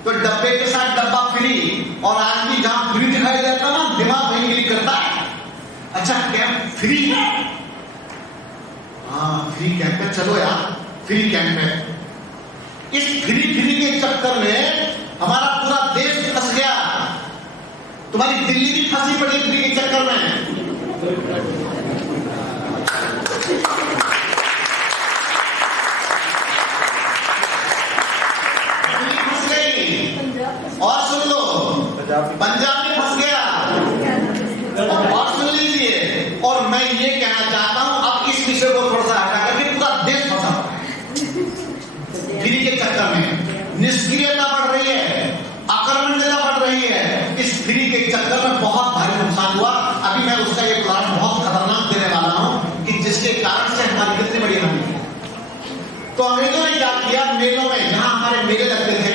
तो डब्बे के साथ डब्बा फ्री, और आज भी जहां फ्री दिखाई देता ना दिमाग वहीं क्लिक करता है। अच्छा कैंप फ्री है, हाँ फ्री कैंप है, चलो यार फ्री कैंप है। इस फ्री के चक्कर में हमारा पूरा देश फंस गया। तुम्हारी दिल्ली भी फंसी पड़ी फ्री के चक्कर में। और सुन लो, पंजाब में फंस गया। और सुन लीजिए, और मैं ये कहना चाहता हूं अब इस विषय को थोड़ा सा हटा करके पूरा देश फंसा फ्री के चक्कर में। निष्क्रियता बढ़ रही है, आक्रमणता बढ़ रही है। इस फ्री के चक्कर में बहुत भारी नुकसान हुआ। अभी मैं उसका एक उदाहरण बहुत खतरनाक देने वाला हूं कि जिसके कारण से हमारी कितनी बड़ी हानि है। तो अंग्रेजों ने क्या किया, मेलों में जहां हमारे मेले लगते थे,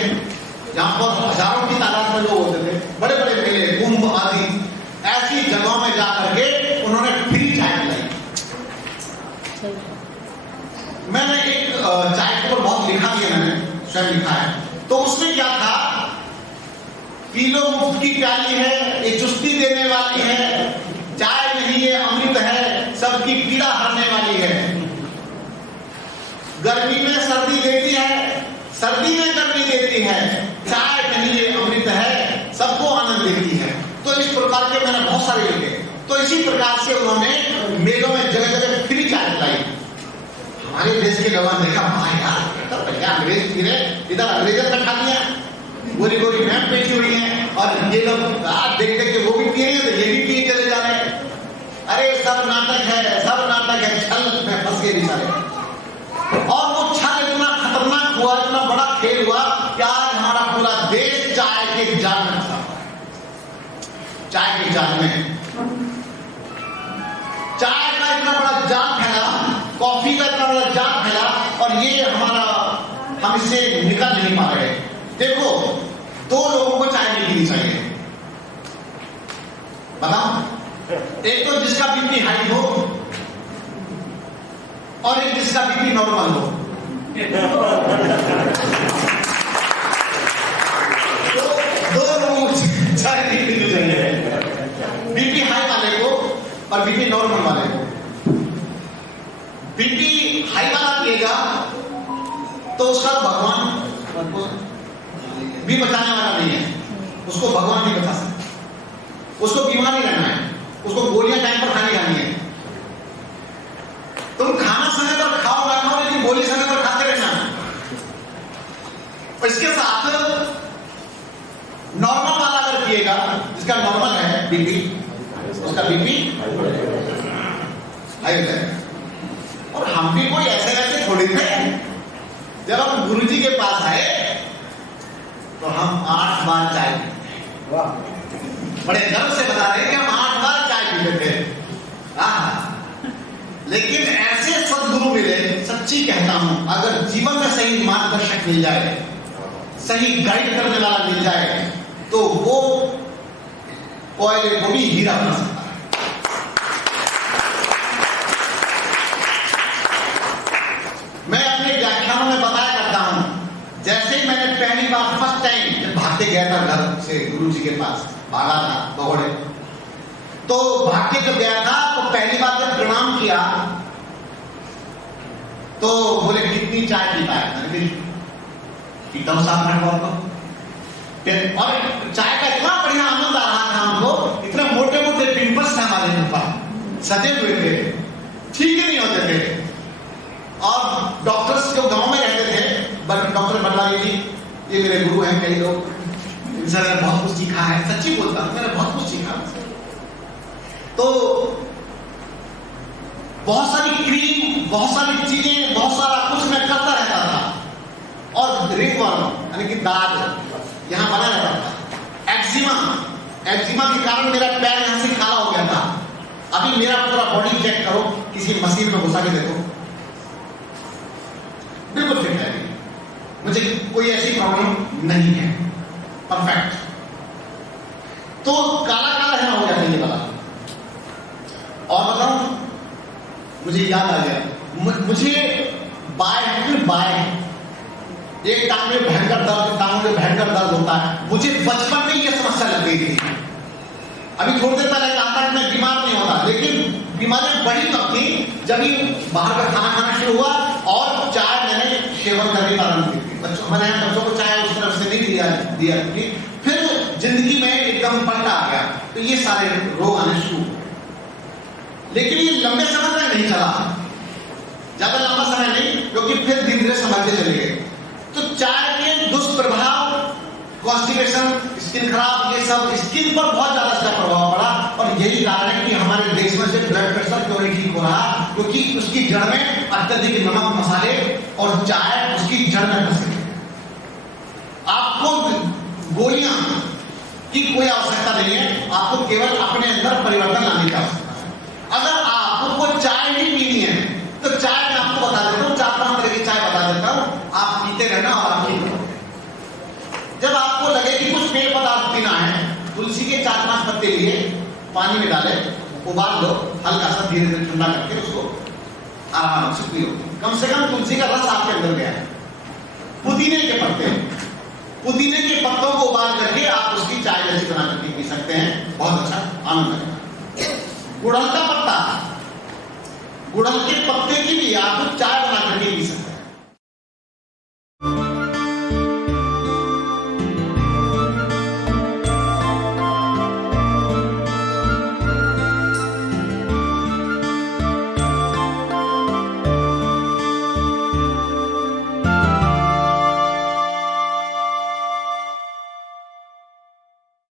जहां पर हजारों की तादाद में लोग होते थे, बड़े बड़े मेले, कुंभ आदि, ऐसी जगहों में जाकर के उन्होंने फ्री चाय पिलाई। मैंने एक चाय के ऊपर बहुत लिखा भी है, मैंने स्वयं लिखा है। तो उसमें क्या था, पी लो मुफ्त की प्याली है, ये चुस्ती देने वाली है, चाय नहीं ये अमृत है, सबकी पीड़ा हरने वाली है। गर्मी में सर्दी देती है, सर्दी में गर्मी देती है, चाय नहीं ये अमृत है, सबको आनंद देती है। तो इस प्रकार के मैंने बहुत सारे लिखे। तो इसी प्रकार से उन्होंने मेलों में जगह जगह फ्री चाय पिलाई। हमारे देश के लोगों ने देखा, भाई यार तो भैया अंग्रेज पी रहे, इधर अंग्रेजों ने खा लिया, गोरी गोरी मैम बैठी हुई है, और ये लोग देख देख के वो भी पिए तो ये भी पिए चले जा रहे हैं। अरे सब नाटक है, सब नाटक है, छल में फंस गए बेचारे। और वो छल इतना खतरनाक हुआ, इतना बड़ा खेल हुआ कि आज हमारा पूरा देश चाय के जाल में फंसा, चाय के जाल में। चाय का इतना बड़ा जाल फैला, कॉफी का इतना बड़ा जाल फैला, और ये हमारा, हम इससे निकल नहीं पा रहे। देखो, दो लोगों को चाय नहीं पीनी चाहिए, बताओ। एक तो जिसका बीपी हाई हो, और एक जिसका बीपी नॉर्मल हो। दो लोगों को चाय नहीं पीनी चाहिए, बीपी हाई वाले को और बीपी नॉर्मल वाले को। बीपी हाई वाला पिएगा तो उसका भगवान भी बचाने वाला नहीं है, उसको भगवान नहीं बचा सकता। उसको बीमार नहीं रहना है, उसको गोलियां टाइम पर खानी है। तुम खाना समय पर खाओ ना खाओ, लेकिन गोली समय पर खाते रहना। और इसके साथ नॉर्मल वाला अगर पिएगा, जिसका नॉर्मल है बीपी, उसका बीपी हाई है। और हम भी कोई ऐसे ऐसे थोड़ी थे, जब हम गुरुजी के पास आए तो हम 8 बार चाय पीते। बड़े गर्व से बता रहे हैं कि हम 8 बार चाय पीते थे। लेकिन ऐसे सदगुरु मिले, सच्ची कहता हूं, अगर जीवन में सही मार्गदर्शक मिल जाए, सही गाइड करने वाला मिल जाए, तो वो कोयले को भी हीरा बना सकता है। मैं अपने व्याख्यानों में बताया करता हूं, जैसे ही मैंने पहली बार फर्स्ट टाइम जब भाग के गया था घर से गुरु जी के पास, भागा था बगौड़े, तो भाग के जब गया था तो पहली बार जब प्रणाम किया तो बोले कितनी चाय पीता है, पीता हूं साहब मैं बहुत। और चाय का इतना बढ़िया आनंद आ रहा था हमको, इतने मोटे मोटे पिंपल्स थे हमारे ऊपर, सजे हुए थे, ठीक ही नहीं होते थे। और डॉक्टर्स जो गांव में रहते थे, डॉक्टर बनवारी जी, ये मेरे गुरु हैं, कई लोग, इनसे मैंने बहुत कुछ सीखा है, सच्ची बोलता हूं, मैंने बहुत कुछ सीखा। तो बहुत सारी क्रीम बहुत सारी चीजें, बहुत सारा कुछ मैं करता रहता था। और रिंगवर्म यानी कि दाग यहां बना रहता था। एक्जिमा के कारण मेरा पैर यहां से काला हो गया था। अभी मेरा पूरा बॉडी चेक करो, किसी मशीन में घुसा के देखो, बिल्कुल फिट है, मुझे कोई ऐसी प्रॉब्लम नहीं है, परफेक्ट। तो काला काला है हो जाता है ये वाला। और बताऊं, मुझे याद आ गया, मुझे बाय एक टांग में भयंकर दर्द, टांग में भयंकर दर्द होता है। मुझे बचपन में ये समस्या लग गई थी। अभी थोड़ी देर पहले कहा था कि मैं बीमार नहीं होता, लेकिन बीमारियां बड़ी कब थी, जब ही बाहर का खाना खाना शुरू हुआ और चाय मैंने सेवन करने प्रारंभ की थी। मैंने बच्चों को चाय उस तरफ से नहीं दिया थी। फिर जिंदगी में एकदम पलटा आ गया, तो ये सारे रोग आने शुरू हुए। लेकिन ये लंबे समय तक नहीं चला, ज्यादा लंबा समय नहीं, क्योंकि फिर धीरे धीरे समझते चले गए। तो चाय के दुष्प्रभाव, कॉन्स्टिपेशन, स्किन खराब, ये सब स्किन पर बहुत ज्यादा इसका प्रभाव पड़ा। और यही कारण है कि हमारे देश में से ब्लड प्रेशर क्यों नहीं ठीक हो रहा, क्योंकि उसकी जड़ में अत्यधिक नमक, मसाले और चाय उसकी जड़ में फंस गई। आपको गोलियां की कोई आवश्यकता नहीं है, आपको केवल अपने अंदर परिवर्तन लाने की आवश्यकता है। अगर आपको चाय नहीं पीनी है, तो चाय मैं आपको बता देता हूँ, 4-5 तरह की चाय बता देता हूँ, आप पीते रहना और आप ठीक रहोगे। जब आपको लगे कि कुछ पेय पदार्थ पीना है, तुलसी के 4-5 पत्ते लिए पानी में डाले, उबाल लो, हल्का सा धीरे धीरे ठंडा करके उसको आराम से पियो। कम से कम तुलसी का रस आपके अंदर गया है। पुदीने के पत्तों को उबाल करके आप उसकी चाय जैसी बना करके पी सकते हैं, बहुत अच्छा आनंद आएगा। गुड़हल का पत्ता, गुड़हल के पत्ते की भी आप चाय